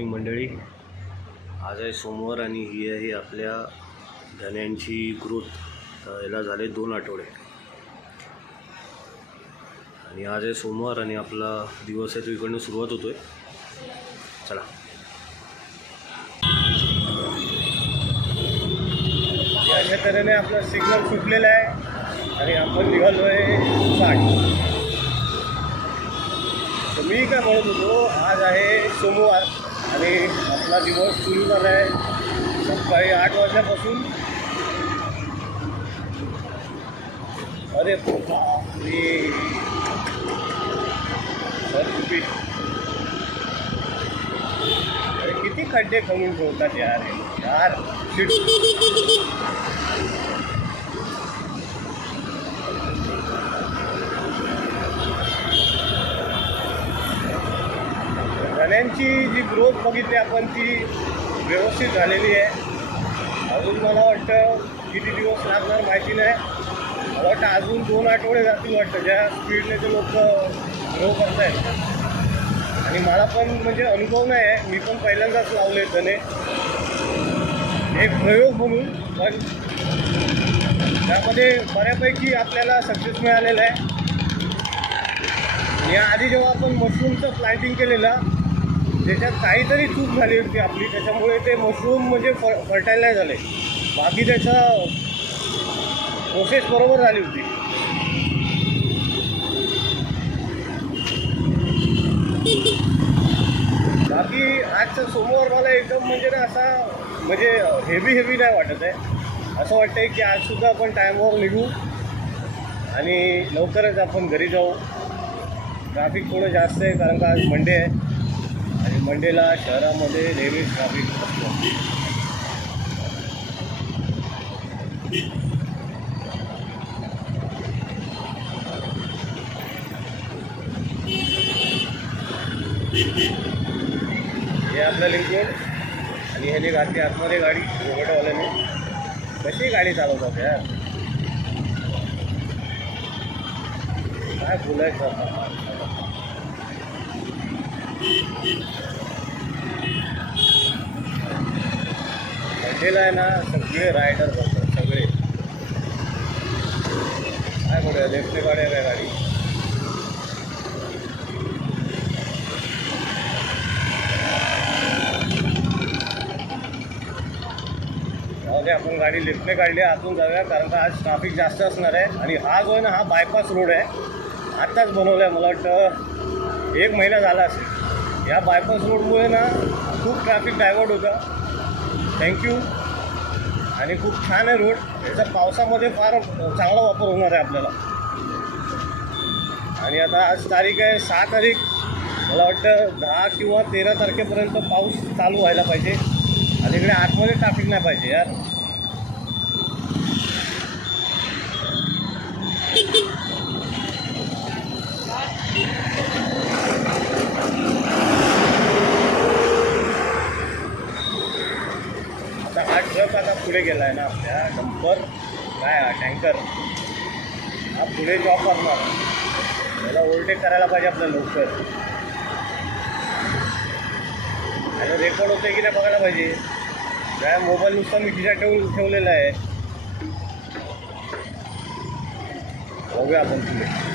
Morning मंडळी. आज आहे सोमवार आणि ही आहे आपल्या धन्यांची ग्रोथ. याला झाले 2 आठवडे आणि आज आहे सोमवार आणि आपला दिवस आहे तो इकडनं सुरुवात होतोय. चला. अशा तऱ्हेने आपला सिग्नल सुटलेला आहे आणि आपण निघालो आहे 60. तर मी काय म्हणत होतो, आज आहे सोमवार आणि आपला दिवस सुरू झाला आहे सकाळी 8 वाजल्यापासून. अरे बापरे, अरे किती खड्डे खणून ठेवतात यार. धन्यांची जी ग्रोथ बघितली आपण ती व्यवस्थित झालेली आहे. अजून मला वाटतं किती दिवस लागणार माहिती नाही. मला वाटतं अजून 2 आठवडे जातील वाटतं, ज्या स्पीडने ते लोक ग्रो करत आहेत. आणि मला पण म्हणजे अनुभव नाही आहे, मी पण पहिल्यांदाच लावले धने, एक प्रयोग म्हणून. पण त्यामध्ये बऱ्यापैकी आपल्याला सक्सेस मिळालेला आहे. याआधी जेव्हा आपण मशरूमचं प्लांटिंग केलेलं त्याच्यात काहीतरी चूक झाली होती आपली, त्याच्यामुळे ते मशरूम म्हणजे फर्टाईल नाही झाले. बाकी त्याचा प्रोसेस बरोबर झाली होती. बाकी आजचा सोमवार मला एकदम म्हणजे ना असा म्हणजे हेवी नाही वाटत आहे. असं वाटतं की आजसुद्धा आपण टाईमवर निघू आणि लवकरच आपण घरी जाऊ. ट्रॅफिक थोडं जास्त आहे कारण का आज मंडे आहे आणि मंडेला शहरामध्ये नेहमीच ट्रॅफिक असतं. हे आपलं लिंकरोड आणि ह्याने घातली आतमध्ये गाडी रोबोटवाल्याने. कशी गाडी चालवतात यार, काय बोलायचं आता. मंडेला आहे ना सगळे रायडर बसतात सगळे. काय बोलूया, लेफ्टने गाडी आहे काय गाडी. आपण गाडी लिफ्टने काढली, आतून जाऊया कारण का आज ट्रॅफिक जास्त असणार आहे. आणि हा जो आहे ना हा बायपास रोड आहे, आत्ताच बनवला आहे, मला वाटतं 1 महिना झाला असेल. या बायपास रोडमुळे ना खूप ट्रॅफिक डायवर्ट होतं. थँक्यू. आणि खूप छान आहे रोड. याचा पावसामध्ये फार चांगला वापर होणार आहे आपल्याला. आणि आता आज तारीख आहे 6 तारीख, मला वाटतं 10 किंवा 13 तारखेपर्यंत पाऊस चालू व्हायला पाहिजे आणि इकडे आतमध्ये ट्रॅफिक नाही पाहिजे यार. आता हा ट्रक आता पुढे गेला आहे ना, आपल्या डंपर काय हा टँकर हा पुढे जॉब करणार. त्याला ओव्हरटेक करायला पाहिजे आपल्याला लवकर. आणि रेकॉर्ड होते की नाही बघायला पाहिजे. काय मोबाईल नुसता मी खिशात ठेवलेला आहे. बघूया आपण पुढे.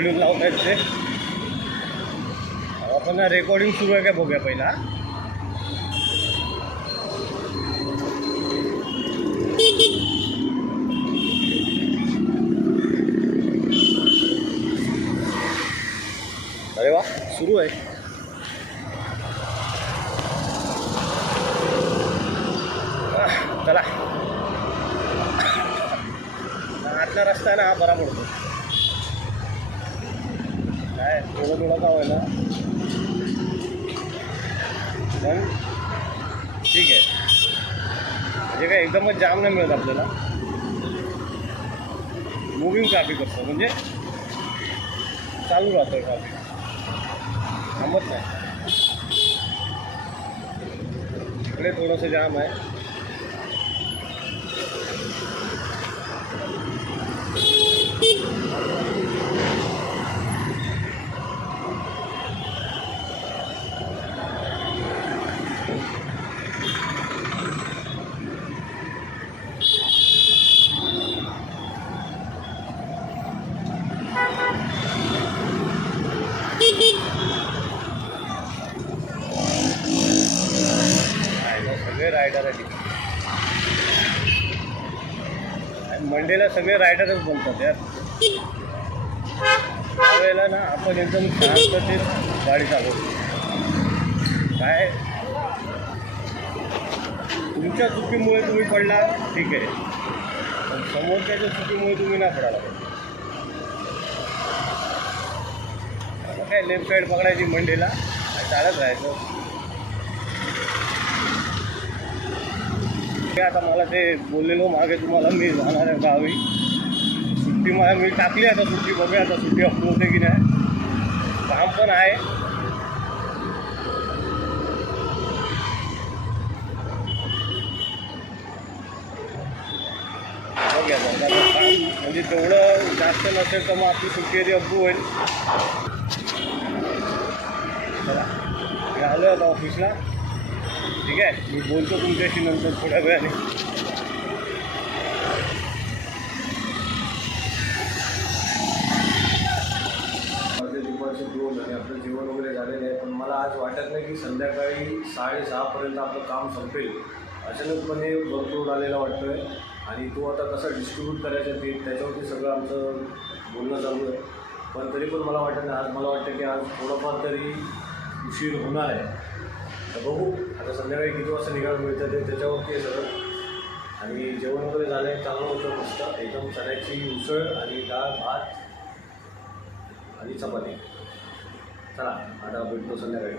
लावतायत ते. आपण रेकॉर्डिंग सुरू आहे काय बघूया पहिला. अरे वा, सुरू आहे. चला, आतला रस्ता आहे ना हा बरा पडतो. काय थोडं का होय ना, पण ठीक आहे. म्हणजे काय एकदमच जाम नाही मिळत आपल्याला. मूविंग ट्रॅफिक असतं म्हणजे चालू राहतं ट्रॅफिक, थांबत नाही. इकडे थोडंसं जाम आहे. सगळे रायडर आहे तिथे. आणि मंडेला सगळे रायडरच बोलतात यार. त्यावेळेला ना आपण एकदम शांततेत गाडी चालवतो. काय तुमच्या चुकीमुळे तुम्ही पडला ठीक आहे, पण समोरच्याच्या चुकीमुळे तुम्ही नाही पडायला पाहिजे. आता काय लेफ्ट साईड पकडायची मंडेला आणि चालत राहायचं. आता मला ते बोललेलो मागे तुम्हाला, मी जाणार आहे गावी. सुट्टी मला मी टाकली आता, सुट्टी बघूया आता सुट्टी अप्रूव्ह होते की नाही. काम पण आहे. बघूया आता काम म्हणजे तेवढं जास्त नसेल तर मग आपली सुट्टी आहे ती अप्रूव्ह होईल. चला मी आलो आता ऑफिसला. ठीक आहे, मी बोलतो तुमच्याशी नंतर थोड्या वेळाने. दुपारचे 2 आणि आपलं जेवण वगैरे झालेलं आहे. पण मला आज वाटत नाही की संध्याकाळी 6:30पर्यंत आपलं काम संपेल. अचानकपणे वर्कलोड आलेला वाटतो आहे आणि तो आता कसा डिस्ट्रीब्यूट करायचा ते त्याच्यावरती सगळं आमचं बोलणं चालू आहे. पण तरी पण मला वाटत नाही, आज मला वाटतं की आज थोडंफार तरी उशीर होणार आहे. तर बघू आता संध्याकाळी किती वाजता निघायला मिळतं ते त्याच्यावरती आहे सगळं. आणि जेवण वगैरे झालं आहे, चांगलं होतं मस्त एकदम. चण्याची उसळ आणि डाळ भात आणि चपाती. चला आता भेटतो संध्याकाळी.